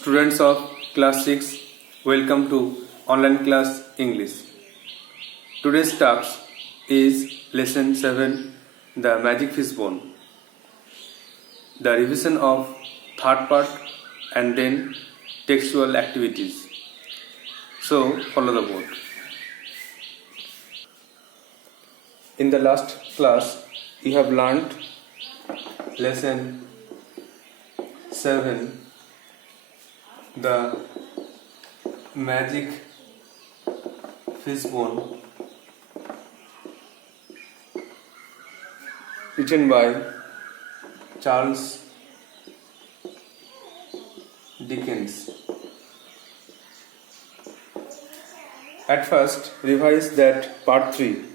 Students of class 6, welcome to online class English. Today's task is lesson 7, the magic fishbone. The revision of third part and then textual activities. So follow the board. In the last class you have learned lesson 7, the magic fishbone, written by Charles Dickens. At first, revise that part 3.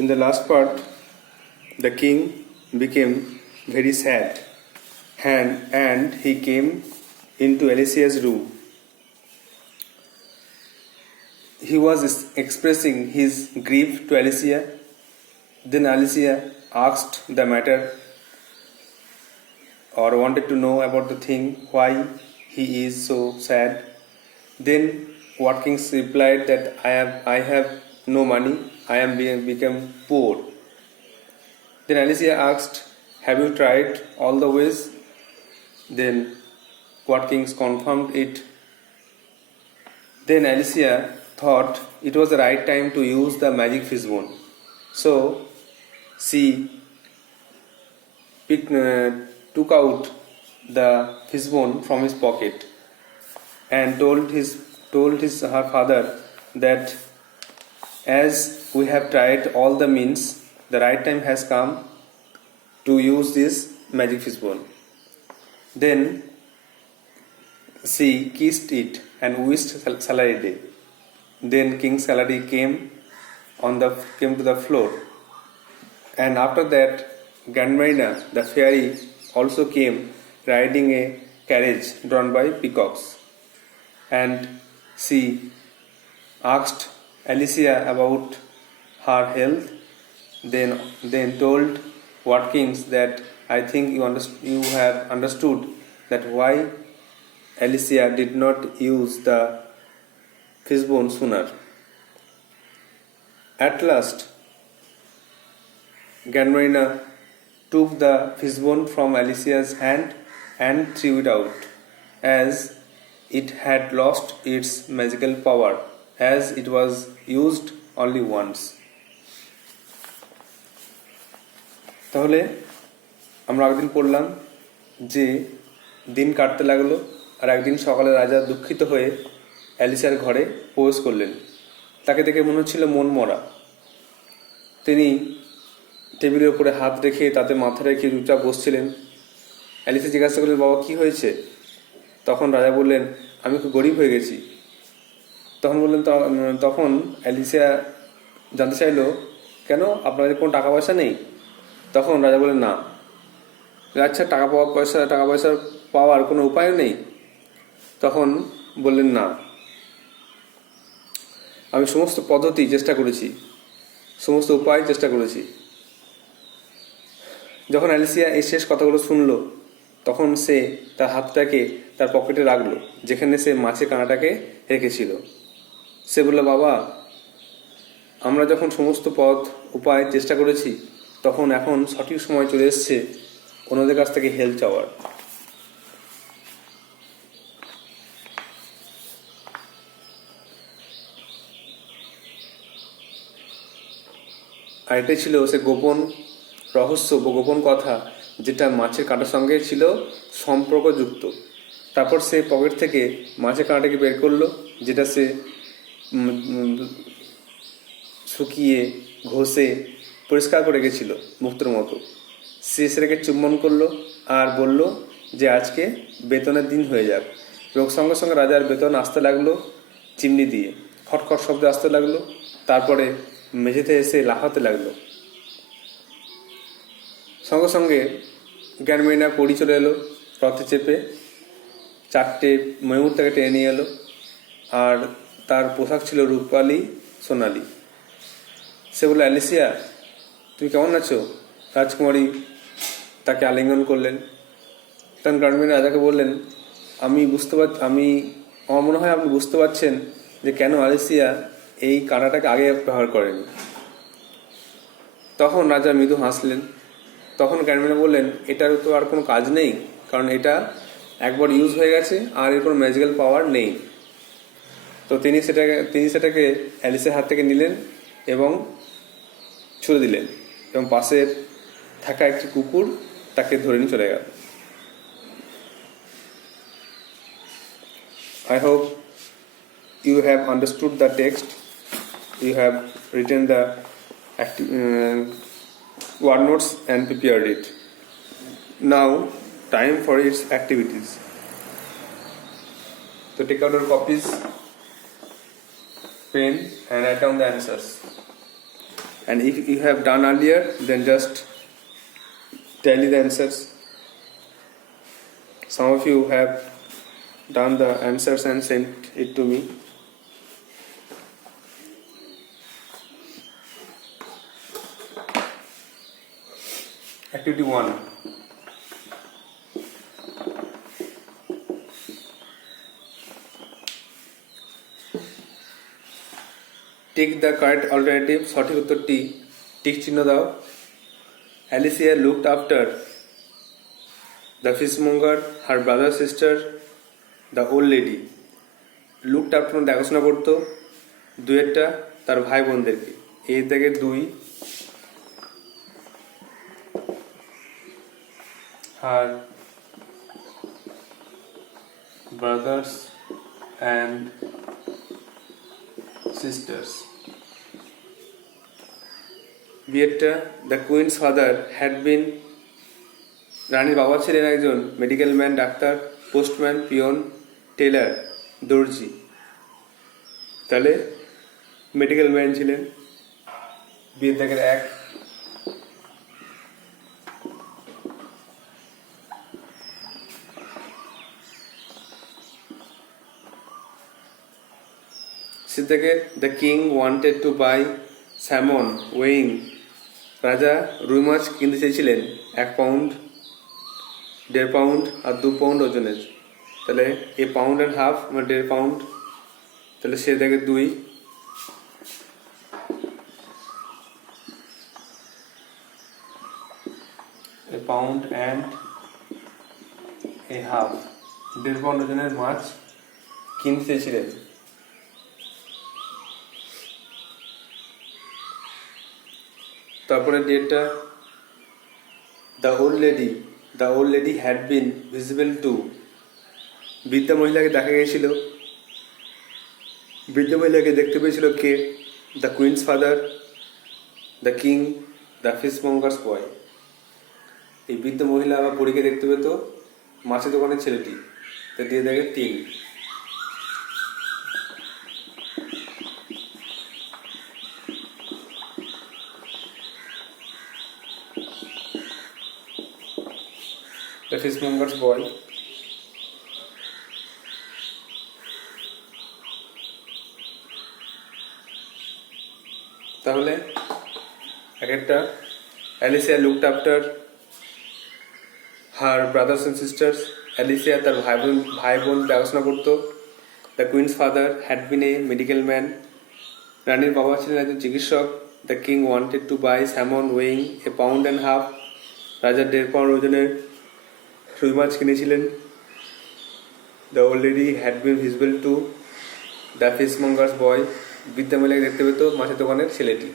In the last part, the king became very sad and he came into Alicia's room. He was expressing his grief to Alicia. Then Alicia asked the matter or wanted to know about the thing, why he is so sad. Then Watkins replied that I have no money, I am become poor. Then Alicia asked, have you tried all the ways? Then Watkins confirmed it. Then Alicia thought it was the right time to use the magic fishbone. So she took out the fishbone from his pocket and told her father that as we have tried all the means, the right time has come to use this magic fishbone. Then she kissed it and wished salary day. Then King Salary came to the floor, and after that Grandmarina the fairy also came riding a carriage drawn by peacocks, and she asked Alicia about her health, then told Watkins that I think you have understood that why Alicia did not use the fishbone sooner. At last, Grandmarina took the fishbone from Alicia's hand and threw it out, as it had lost its magical power, as it was used only once. তাহলে আমরা একদিন পড়লাম যে দিন কাটতে লাগলো, আর একদিন সকালে রাজা দুঃখিত হয়ে অ্যালিসিয়ার ঘরে প্রবেশ করলেন। তাকে দেখে মনে হচ্ছিল মন মরা। তিনি টেবিলের উপরে হাত রেখে তাতে মাথা রেখে চুপচাপ বসছিলেন। অ্যালিসিয়া জিজ্ঞাসা করলেন, বাবা কি হয়েছে? তখন রাজা বললেন, আমি খুব গরিব হয়ে গেছি। তখন অ্যালিসিয়া জানতে চাইল, কেন, আপনাদের কোনো টাকা পয়সা নেই? তখন রাজা বললেন, না। আচ্ছা, টাকা পয়সা পাওয়ার কোনো উপায় নেই? তখন বললেন, না, আমি সমস্ত পদ্ধতি চেষ্টা করেছি, সমস্ত উপায় চেষ্টা করেছি। যখন অ্যালিসিয়া এই শেষ কথাগুলো শুনল, তখন সে তার হাতটাকে তার পকেটে রাখলো, যেখানে সে মাছের কাঁটাটাকে রেখেছিল। সে বলল, বাবা, আমরা যখন সমস্ত পথ উপায় চেষ্টা করেছি, তখন এখন সঠিক সময় চলে এসছে অন্যদের কাছ থেকে হেল্প চাওয়ার। আর এটাই ছিল সে গোপন রহস্য বা গোপন কথা, যেটা মাছের কাঁটার সঙ্গে ছিল সম্পর্কযুক্ত। তারপর সে পকেট থেকে মাছের কাঁটাটাকে বের করলো, যেটা সে শুকিয়ে ঘষে পরিষ্কার করে রেখেছিল মুক্তোর মতো। সে সেটাকে চুম্বন করলো আর বলল যে আজকে বেতনের দিন হয়ে যাক। সঙ্গে সঙ্গে রাজার বেতন আসতে লাগলো চিমনি দিয়ে, খটখট শব্দ আসতে লাগলো। তারপরে মেঝেতে এসে লাফাতে লাগলো। সঙ্গে সঙ্গে জ্ঞানময়ীনা পড়ি চলে এলো রথে চেপে, 4টে ময়ূর তাকে টেনে নিয়ে এলো, আর তার পোশাক ছিল রূপালি সোনালি। সে বলল, অ্যালিসিয়া তুমি কেমন আছো? রাজকুমারী তাকে আলিঙ্গন করলেন। তখন জ্ঞানময়ীনা রাজাকে বললেন, আমার মনে হয় আপনি বুঝতে পারছেন যে কেন অ্যালিসিয়া এই কাঁটাটাকে আগে ব্যবহার করেনি। তখন রাজা মৃদু হাসলেন। তখন জ্ঞানময়ীনা বললেন, এটার তো আর কোনো কাজ নেই, কারণ এটা একবার ইউজ হয়ে গেছে আর এর কোনো ম্যাজিক্যাল পাওয়ার নেই। তো তিনি সেটাকে অ্যালিসের হাত থেকে নিলেন এবং ছুড়ে দিলেন, এবং পাশের থাকা একটি কুকুর তাকে ধরে নিয়ে চলে গেল। I hope you have understood the text. You have written the word notes and prepared it. Now, time for its activities. So take out your copies, pen, and write down the answers. And if you have done earlier, then just tell me the answers. Some of you have done the answers and sent it to me. Activity 1. Take the correct alternative. সঠিক উত্তরটি টিক চিহ্ন দাও। Alicia looked after the fishmonger, her brother, sister, the old lady. Looked after দেখাশোনা করতো দুয়েরটা তার ভাই বোনদেরকে। এই থেকে 2, her brothers and sisters. বিয়েরটা, the queen's father had been, রানীর বাবা ছিলেন একজন মেডিকেল ম্যান, ডাক্তার, পোস্টম্যান, পিয়ন, টেলার, দর্জি। তাহলে মেডিকেল ম্যান ছিলেন। বিয়ের দাগের 1। সিদ্ধাকে, the king wanted to buy salmon weighing, রাজা রুই মাছ কিনতে চেয়েছিলেন 1 পাউন্ড, 1.5 পাউন্ড আর 2 পাউন্ড ওজনের। তাহলে এ পাউন্ড অ্যান্ড হাফ মানে 1.5 পাউন্ড। তাহলে সে দেখে 2, a pound and a half, 1.5 pound ওজনের মাছ কিনতে চেয়েছিলেন। তারপরে ডেটটা, the old lady had been visible to, বৃদ্ধা মহিলাকে দেখা গিয়েছিল। বৃদ্ধা মহিলাকে দেখতে পেয়েছিল কে? The queen's father, the king, the fishmonger's boy. এই বৃদ্ধ মহিলা বা বুড়িকে দেখতে পেত মাছের দোকানের ছেলেটি। তা দিয়ে দেখে 3। The fishmonger's boy. তাহলে একটা, Alicia looked after her brothers and sisters, Alicia তার ভাই বোন দেখাশোনা করতো। The queen's father had been a medical man, রানীর বাবা ছিলেন একজন চিকিৎসক। The king wanted to buy salmon weighing a pound and half, রাজা 1.5 পাউন্ড ওজনের রুই মাছ কিনেছিলেন। The old lady had been visible to the fishmonger's boy, বৃদ্ধা মহিলাকে দেখতে পেত মাছের দোকানের ছেলেটি।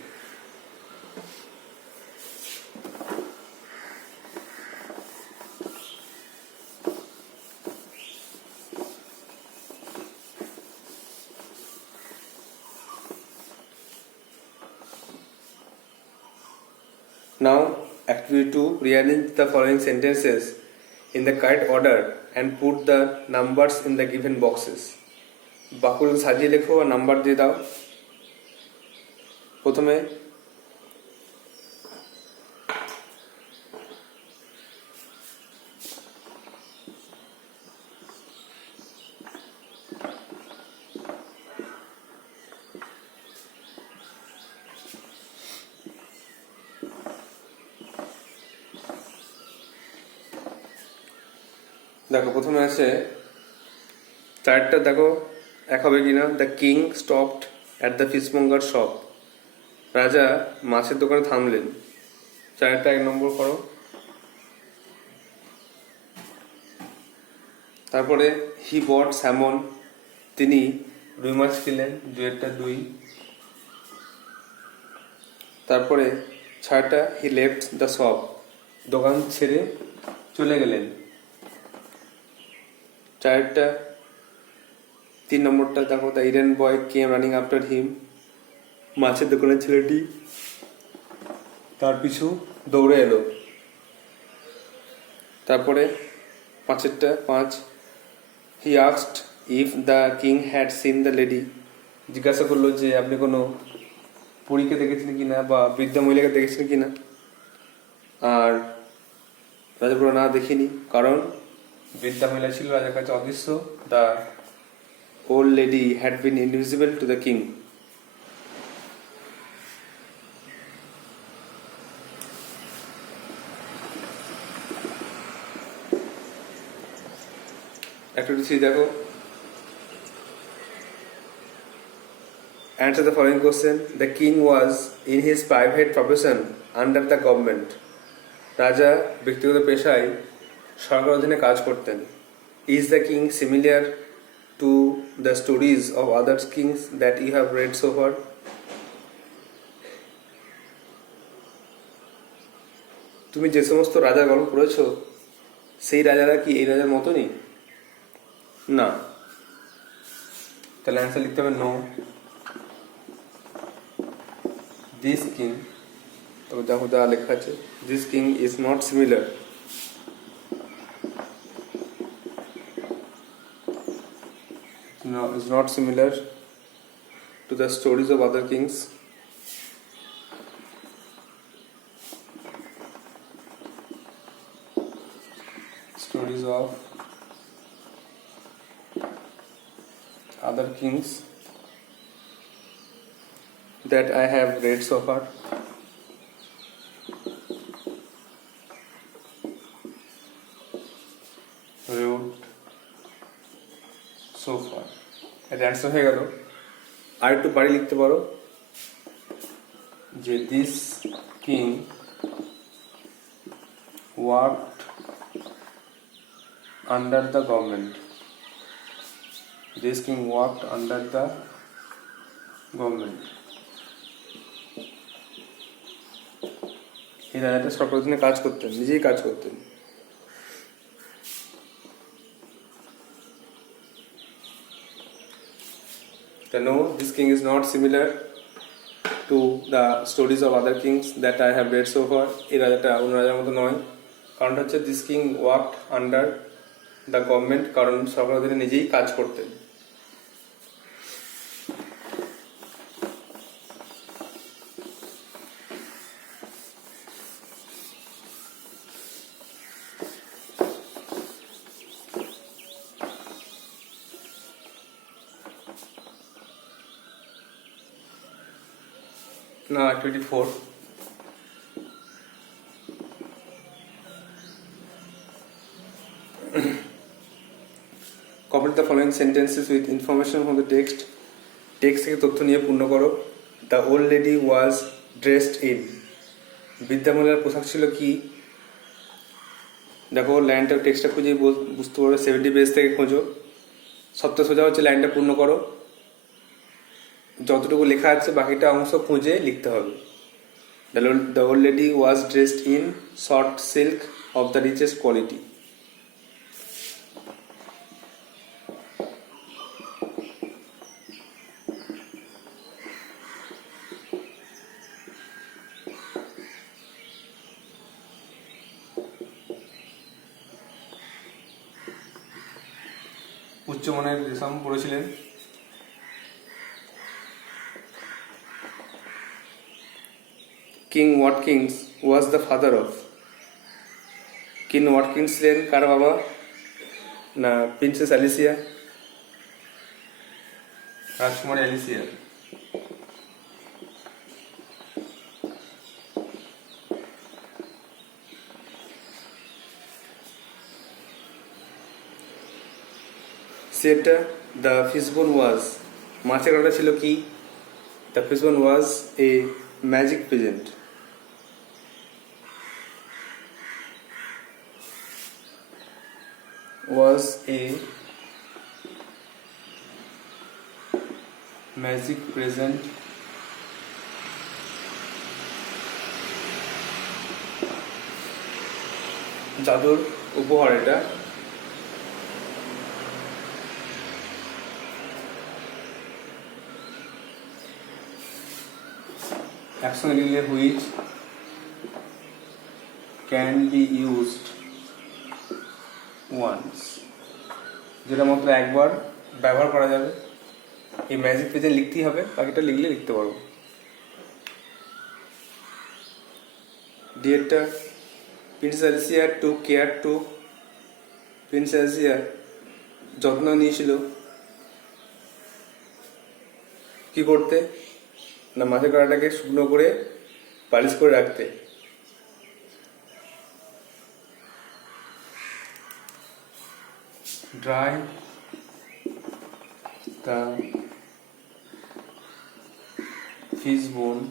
Now, activity 2, rearrange the following sentences in the correct order and put the numbers in the given boxes. বাক্যগুলো সাজিয়ে লেখো আর নাম্বার দিয়ে দাও। প্রথমে দেখো প্রথমে আছে চারটা, দেখো এক হবে কিনা। The king stopped at the fishmonger shop. রাজা মাছের দোকানে থামলেন। চারটা 1 নম্বর করো। তারপরে হি বট স্যামন, তিনি রুই মাছ কিনলেন। 2 তারপরে ছয়টা হি লেফট দ্য শপ, দোকান ছেড়ে চলে গেলেন। 3 নম্বরটা দেখো, the Irene boy came running after him, মাছের দোকানের ছেলেটি তার পিছু দৌড়ে এলো। তারপরে 5 he asked if the king had seen the lady, জিজ্ঞাসা করলো যে আপনি কোনো পরীকে দেখেছেন কিনা বা বৃদ্ধা মহিলাকে দেখেছেন কিনা। আর রাজা বলল না দেখিনি, কারণ বৃদ্ধা মহিলা ছিল রাজার কাছে অদৃশ্য। The old lady had bin invisible to the king. Activity 3 দেখো, answer the following question. The king was in his private profession under the government. রাজা ব্যক্তিগত পেশায় সরকার অধীনে কাজ করতেন। Is the king similar to the stories of other kings that you have read so far? তুমি যে সমস্ত রাজার গল্প পড়েছো সেই রাজারা কি এই রাজার মতনই? না, তাহলে অ্যান্সার লিখতে হবে নো। দিস কিং, তবে দেখো যা লেখা আছে, this king is not similar is not similar to the stories of other kings. Stories of other kings that I have read so far. Read so far. এটা অ্যান্সার হয়ে গেল। আর একটু বাড়ি লিখতে পারো যে this king worked under the government. This king worked under the government. এই রাজাটা সরকারের অধীনে কাজ করতেন, নিজেই কাজ করতেন। No, this king is not similar to the stories of other kings that I have read so far. এই রাজাটা অন্য রাজার মতো নয়। কারণটা হচ্ছে this king worked under the government, কারণ সরকার অধীনে নিজেই কাজ করতেন। Now activity 4. Complete the following sentences with information from the text. Text থেকে তথ্য নিয়ে পূর্ণ করো। The old lady was dressed in, বৃদ্ধা মহিলার পোশাক ছিল কি? দেখো লাইনটা টেক্সটটা খুঁজে বুঝতে পারো, 70 পেজ থেকে খোঁজো। সবটা সোজা হচ্ছে লাইনটা পূর্ণ করো, যতটুকু লেখা আছে বাকিটা অংশ খুঁজে লিখতে হবে। The old lady was dressed in short silk of the richest quality. উচ্চমানের রেশম পড়েছিলেন। King Watkins was the father of, king Watkins ছিলেন কার বাবা? না, প্রিন্সেস অ্যালিসিয়া, রাজকুমারী Alicia. said the fishbone was, মাছের কাঁটা ছিল কি? The fishbone was a magic present. Was a magic present জাদুর উপহার এটা। একসঙ্গে লিখলে which can be used once, যেটা মাত্র একবার ব্যবহার করা যাবে। এই ম্যাজিক প্রেজেন্ট লিখতেই হবে, বাকিটা লিখলে লিখতে পারবো। ডিয়েটটা princess Alicia to care to, princess Alicia যত্ন নিয়েছিল কি করতে না, মাছের কাঁটাটাকে শুকনো করে পালিশ করে রাখতে। Dry the fish bone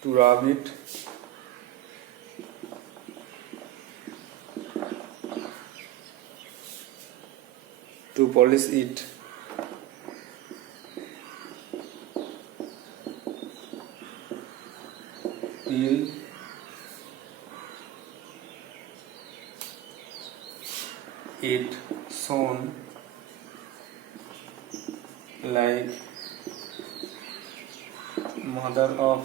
to rub it to polish it till it shone like mother of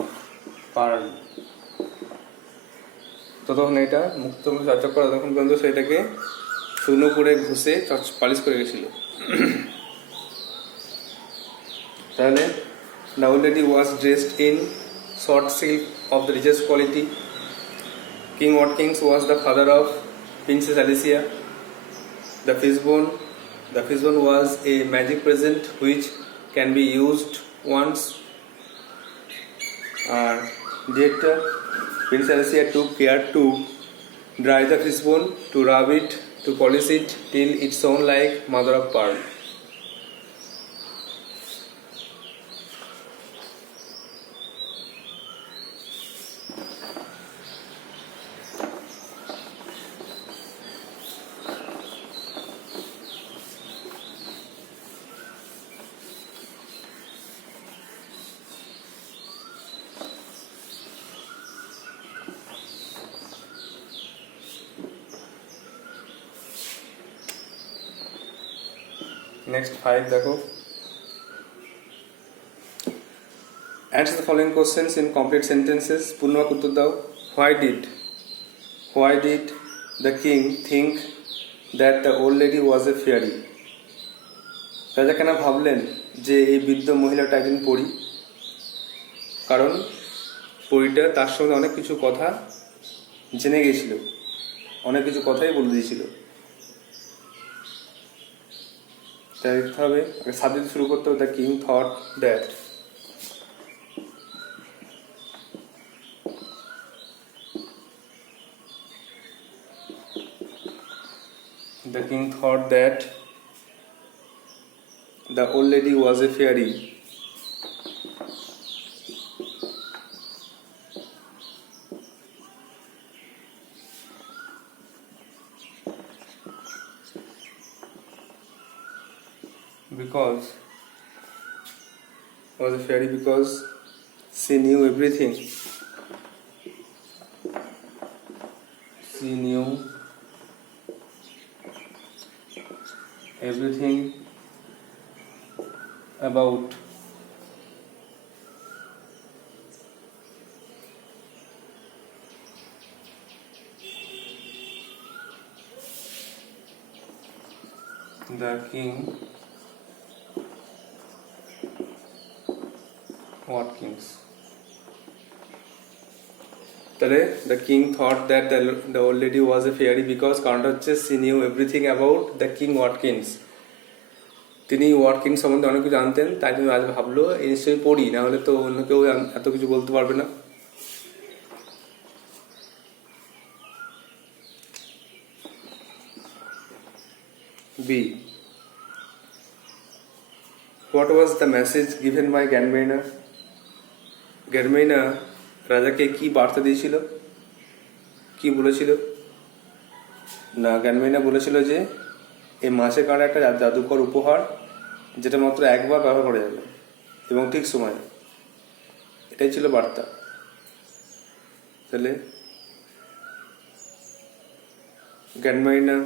pearl. ততক্ষণ এটা মুক্ত করে চর্চা করা, তখন পর্যন্ত সেটাকে শুকনো করে ঘষে পালিশ করে গেছিল। তাহলে the old lady was dressed in short silk of the richest quality. King Watkins was the father of Princess Alicia. The fishbone was a magic present which can be used once. Director Princess Alicia took care to dry the fishbone, to rub it, to polish it till it shone like mother of pearl. Next 5 দেখো, answer the following questions in complete sentences. পূর্ণবাক্য উত্তর দাও। Why did the king think that the old lady was a fairy? রাজা কেন ভাবলেন যে এই বৃদ্ধ মহিলাটা একজন পরী? কারণ পরীটা তার সঙ্গে অনেক কিছু কথা জেনে গেছিল, অনেক কিছু কথাই বলে দিয়েছিল। তাই লিখতে হবে, সাবজেক্ট শুরু করতে হবে, the king thought that. The king thought that the old lady was a fairy. Because was a fairy because she knew everything. She knew everything about the king Watkins. তাহলে the king thought that the old lady was a fairy because কারণটা হচ্ছে she knew everything about the king Watkins. তিনি ওয়াটকিন্স সম্বন্ধে অনেক কিছু জানতেন, তাই জন্য আজ ভাবলো এই নিশ্চয়ই পড়ি, না হলে তো অন্য কেউ এত কিছু বলতে পারবে না। B. What was the message given by Ganmaina? Ganmaina রাজাকে কি বার্তা দিয়েছিল, কি বলেছিল? না, জ্ঞানমাইনা বলেছিল যে এই মাছের কাঁটা একটা জাদুকর উপহার, যেটা মাত্র একবার ব্যবহার করা যাবে এবং ঠিক সময়। এটাই ছিল বার্তা। তাহলে জ্ঞানমাইনা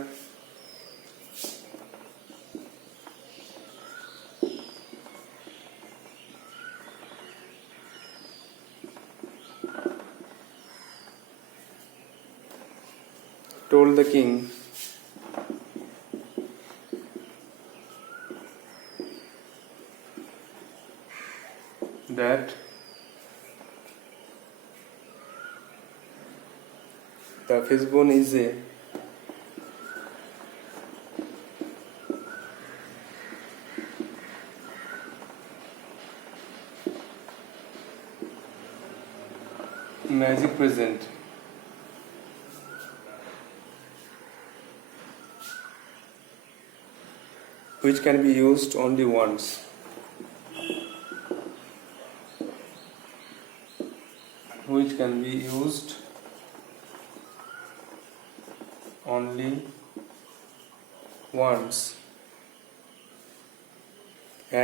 told the king that the fishbone is a magic present which can be used only once. Which can be used only once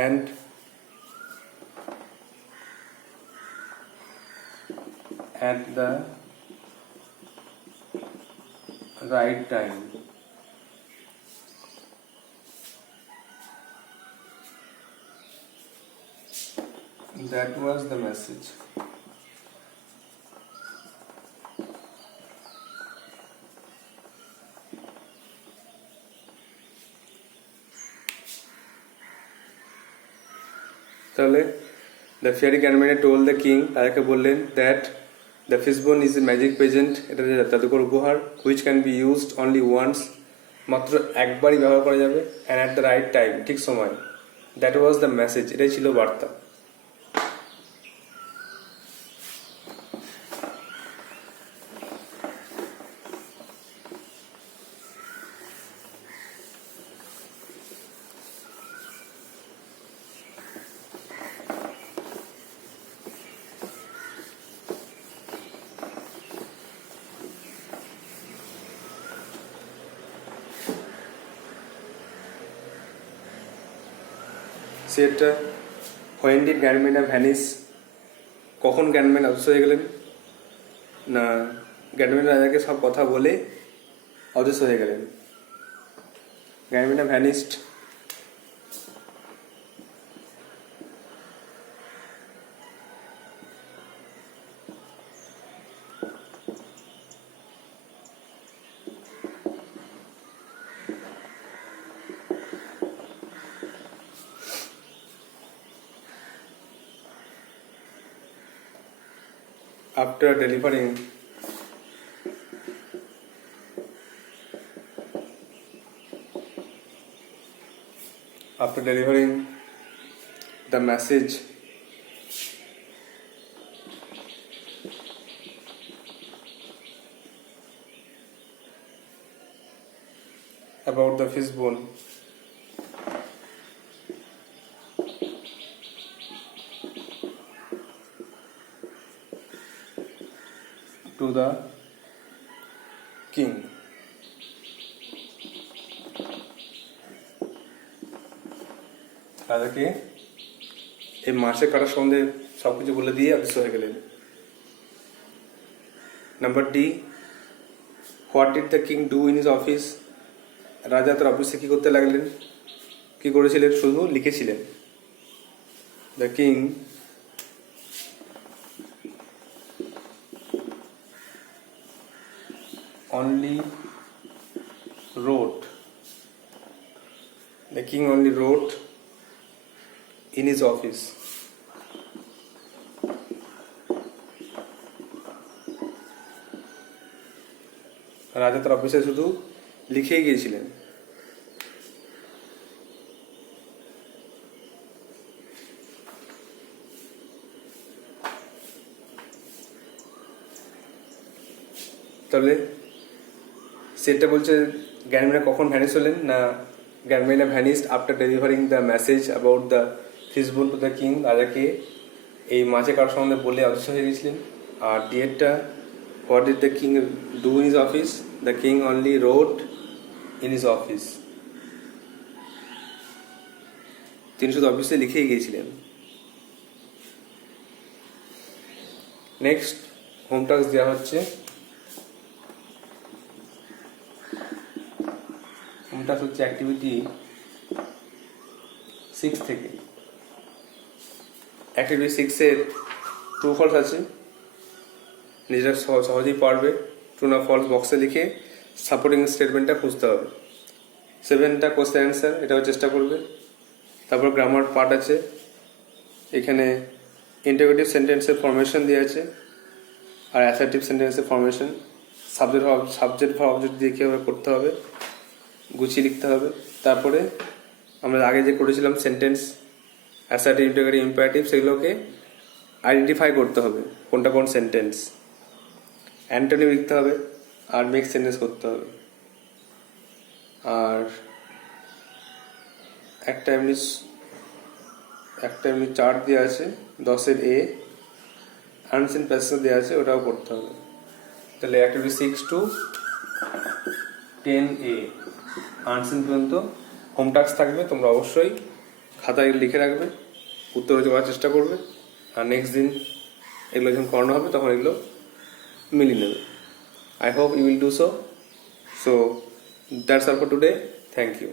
and at the right time. That was the message. তাহলে the fairy grandmother told the king, রাজাকে বললেন, that the fishbone is a magic present, এটা জাদুকর উপহার, which can be used only once, মাত্র একবারই ব্যবহার করা যাবে, and at the right time, ঠিক সময়। দ্যাট ওয়াজ দ্য মেসেজ, এটাই ছিল বার্তা। সেটা হোয়েন ডিড গ্র্যান্ডমাইনা ভ্যানিস, কখন গ্র্যান্ডমাইনা অদৃশ্য হয়ে গেলেন? না, গ্র্যান্ডমাইনা রাজাকে সব কথা বলে অদৃশ্য হয়ে গেলেন। গ্র্যান্ডমাইনা ভ্যানিসড after delivering the message about the fishbone to the king, রাজাকে এই মাসের কাটার সম্বন্ধে সবকিছু বলে দিয়ে অদৃশ্য হয়ে গেলেন। Number D, what did the king do in his office, রাজা তার অফিসে কি করতে লাগলেন, কি করেছিলেন? শুধু লিখেছিলেন। The king only wrote. The king only wrote in his office. রাজা তার অফিসে শুধু লিখেই গিয়েছিলেন। তাহলে সেটা বলছে গ্র্যান্ডমাইনা কখন ভ্যানিশ হলেন? না, Grandmother vanished after delivering the message about the fishbowl to the king. রাজাকে এই মাছে কারোর সম্বন্ধে বলে অদৃশ্য হয়ে গেছিলেন। আর ডিএডটা, what did the king do in his office? The king only wrote in his office. তিনি শুধু অফিসে লিখেই গিয়েছিলেন। নেক্সট হোম টাস্ক দেওয়া হচ্ছে। হোম টাস্ক হচ্ছে অ্যাক্টিভিটি 6 থেকে। অ্যাক্টিভিটি 6-এর ট্রু ফলস আছে, নিজেরা সহজেই পারবে। ট্রু না ফলস বক্সে লিখে সাপোর্টিং স্টেটমেন্টটা খুঁজতে হবে। 7টা কোশ্চেন অ্যান্সার, এটাও চেষ্টা করবে। তারপর গ্রামার পার্ট আছে, এখানে ইন্টারোগেটিভ সেন্টেন্সের ফরমেশন দেওয়া আছে আর অ্যাসার্টিভ সেন্টেন্সের ফরমেশন। সাবজেক্ট বা অবজেক্ট দিয়ে কীভাবে করতে হবে, গুছিয়ে লিখতে হবে। তারপরে আমরা আগে যে করেছিলাম সেন্টেন্স, অ্যাসার্টিভ, ইন্টারোগেটিভ, ইম্পারেটিভ, সেগুলোকে আইডেন্টিফাই করতে হবে কোনটা কোন সেন্টেন্স। অ্যান্টোনিম লিখতে হবে আর মিক্স সেন্টেন্স করতে হবে। আর একটা এমনি চার্ট দেওয়া আছে 10-এর A, আনসিন প্যাসেজ দেওয়া আছে, ওটাও করতে হবে। তাহলে অ্যাক্টিভিটি 6 to 10A আনসিন পর্যন্ত হোম টাস্ক থাকবে। তোমরা অবশ্যই খাতায় লিখে রাখবে, উত্তর করার চেষ্টা করবে। আর নেক্সট দিন এগুলো যখন করানো হবে তখন এগুলো মিলিয়ে নেবে। I hope you will do so. So that's all for today. Thank you.